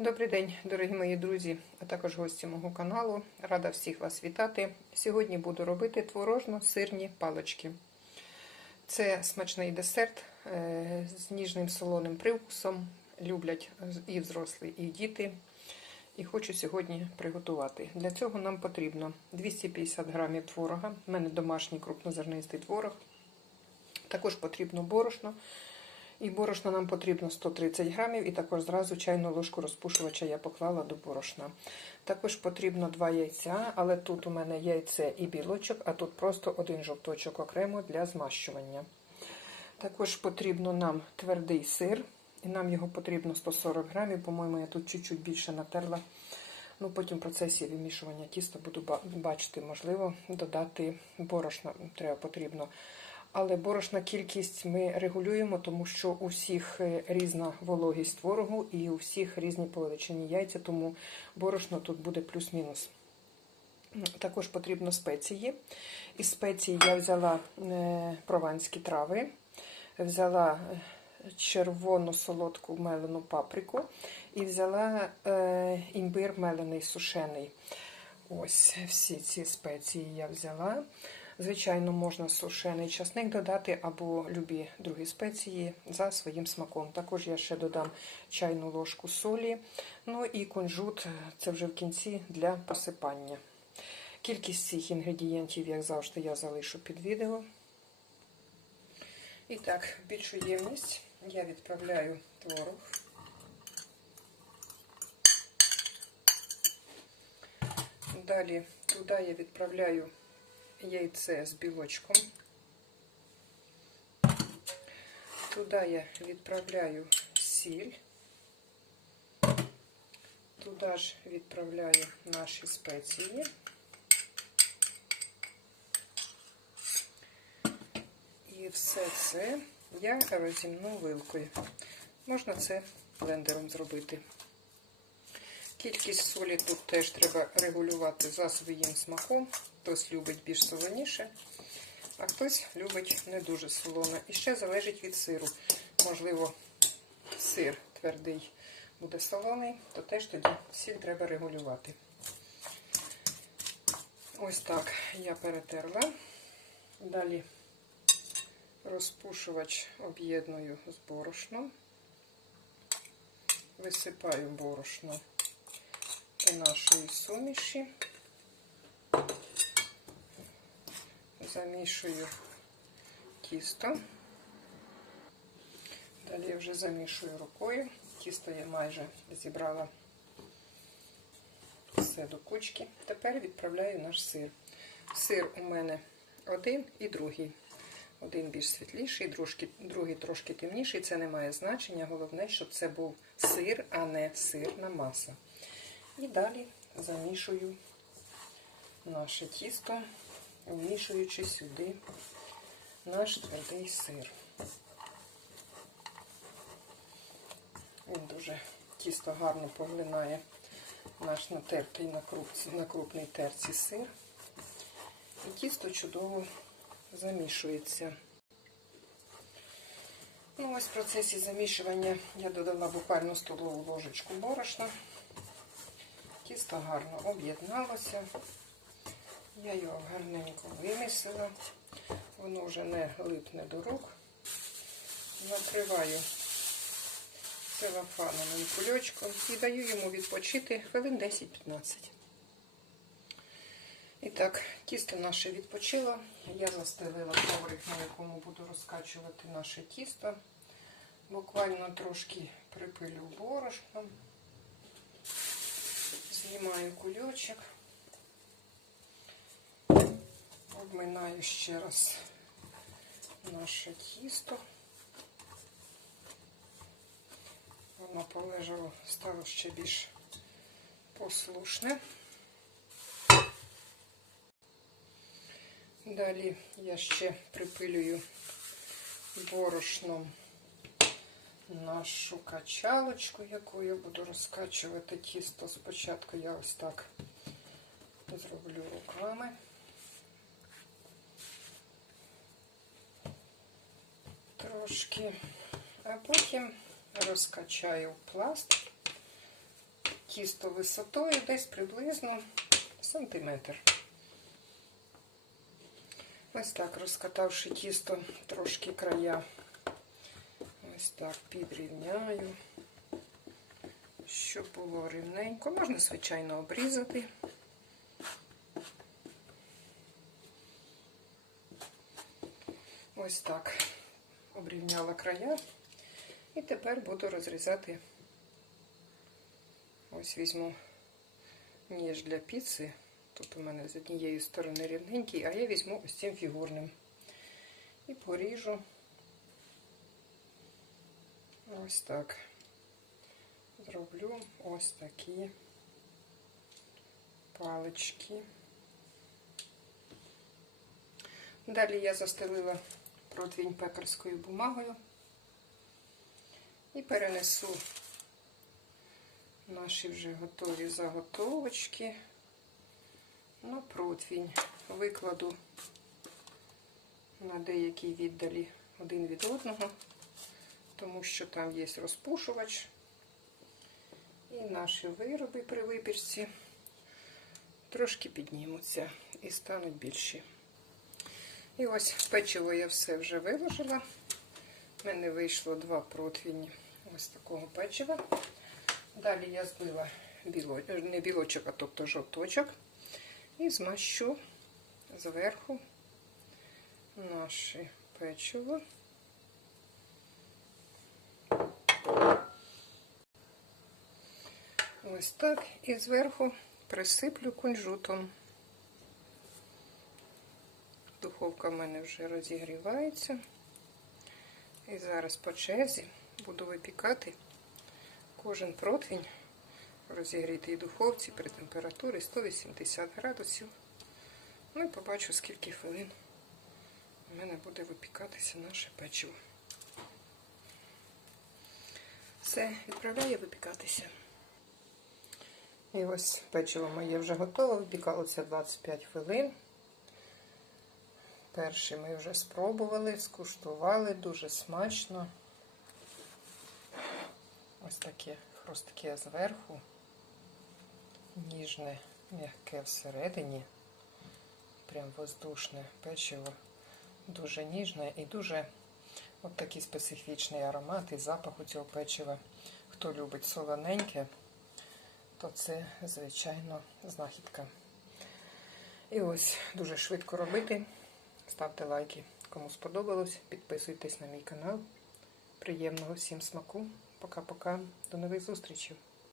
Добрий день, дорогі мої друзі, а також гості мого каналу. Рада всіх вас вітати. Сьогодні буду робити творожно-сирні палочки. Це смачний десерт е, з ніжним солоним привкусом. Люблять і взрослі, і діти. І хочу сьогодні приготувати. Для цього нам потрібно 250 грамів творога. У мене домашній крупнозернистий творог. Також потрібно борошно. І борошна нам потрібно 130 грамів, і також зразу чайну ложку розпушувача я поклала до борошна. Також потрібно 2 яйця, але тут у мене яйце і білочок, а тут просто один жовточок окремо для змащування. Також потрібно нам твердий сир, і нам його потрібно 140 грамів, по-моєму, я тут чуть-чуть більше натерла. Ну, Потім в процесі вимішування тіста буду бачити, можливо, додати борошна треба потрібно. Але борошна кількість ми регулюємо, тому що у всіх різна вологість творогу і у всіх різні по величині яйця, тому борошно тут буде плюс-мінус. Також потрібно спеції. Із спеції я взяла прованські трави, взяла червону солодку мелену паприку і взяла імбир мелений сушений. Ось всі ці спеції я взяла. Звичайно, можна сушений часник додати або любі другі спеції за своїм смаком. Також я ще додам чайну ложку солі. Ну і кунжут це вже в кінці для посипання. Кількість цих інгредієнтів, як завжди, я залишу під відео. І так, більшу ємність я відправляю творог. Далі туди я відправляю яйце з білочком. Туди я відправляю сіль, туди ж відправляю наші спеції. І все це я розімну вилкою. Можна це блендером зробити. Кількість солі тут теж треба регулювати за своїм смаком. Хтось любить більш солоніше, а хтось любить не дуже солоне. І ще залежить від сиру. Можливо, сир твердий буде солоний, то теж тоді сіль треба регулювати. Ось так я перетерла. Далі розпушувач об'єдную з борошном, висипаю борошно нашої суміші, замішую тісто. Далі я вже замішую рукою. Тісто я майже зібрала все до кучки. Тепер відправляю наш сир. Сир у мене один і другий. Один більш світліший, другий трошки темніший. Це не має значення. Головне, щоб це був сир, а не сирна маса. І далі замішую наше тісто, вмішуючи сюди наш твердий сир. Він дуже тісто гарно поглинає наш натертий на, круп, на крупній терці сир. І тісто чудово замішується. Ну, ось в процесі замішування я додала буквально столову ложечку борошна. Тісто гарно об'єдналося. Я його гарненько вимісила. Воно вже не липне до рук. Накриваю целофановим кульочком і даю йому відпочити хвилин 10-15. І так, тісто наше відпочило. Я застелила коврик, на якому буду розкачувати наше тісто. Буквально трошки припилю борошном. Знімаю кульочок, обминаю ще раз наше тісто. Воно полежало, стало ще більш послушне. Далі я ще припилюю борошном нашу качалочку, яку я буду розкачувати тісто. Спочатку я ось так зроблю руками. Трошки, а потім розкачаю пласт тісто висотою десь приблизно сантиметр. Ось так, розкатавши тісто трошки края, ось так підрівняю, щоб було рівненько. Можна, звичайно, обрізати. Ось так обрівняла края. І тепер буду розрізати. Ось візьму ніж для піци. Тут у мене з однієї сторони рівненький, а я візьму ось цим фігурним. І поріжу ось так. Зроблю ось такі палички. Далі я застелила противень пекарською бумагою і перенесу наші вже готові заготовочки на противень. Викладу на деякій віддалі один від одного, тому що там є розпушувач. І наші вироби при випічці трошки піднімуться і стануть більші. І ось печиво я все вже виложила. У мене вийшло два противні ось такого печива. Далі я збила біло, не білочок, а тобто жовточок. І змащу зверху наше печиво. Ось так. І зверху присиплю кунжутом. Духовка в мене вже розігрівається. І зараз по черзі буду випікати кожен противень в розігрітій духовці при температурі 180 градусів. Ну і побачу, скільки хвилин у мене буде випікатися наше печиво. Все, відправляю випікатися. І ось печиво моє вже готове, випікалося 25 хвилин. Перший ми вже спробували, скуштували, дуже смачно. Ось таке хрустке зверху, ніжне, м'яке всередині, прям воздушне печиво, дуже ніжне і дуже от такий специфічний аромат і запах у цього печива. Хто любить солоненьке, то це, звичайно, знахідка. І ось дуже швидко робити. Ставте лайки, кому сподобалось. Підписуйтесь на мій канал. Приємного всім смаку. Пока-пока. До нових зустрічей.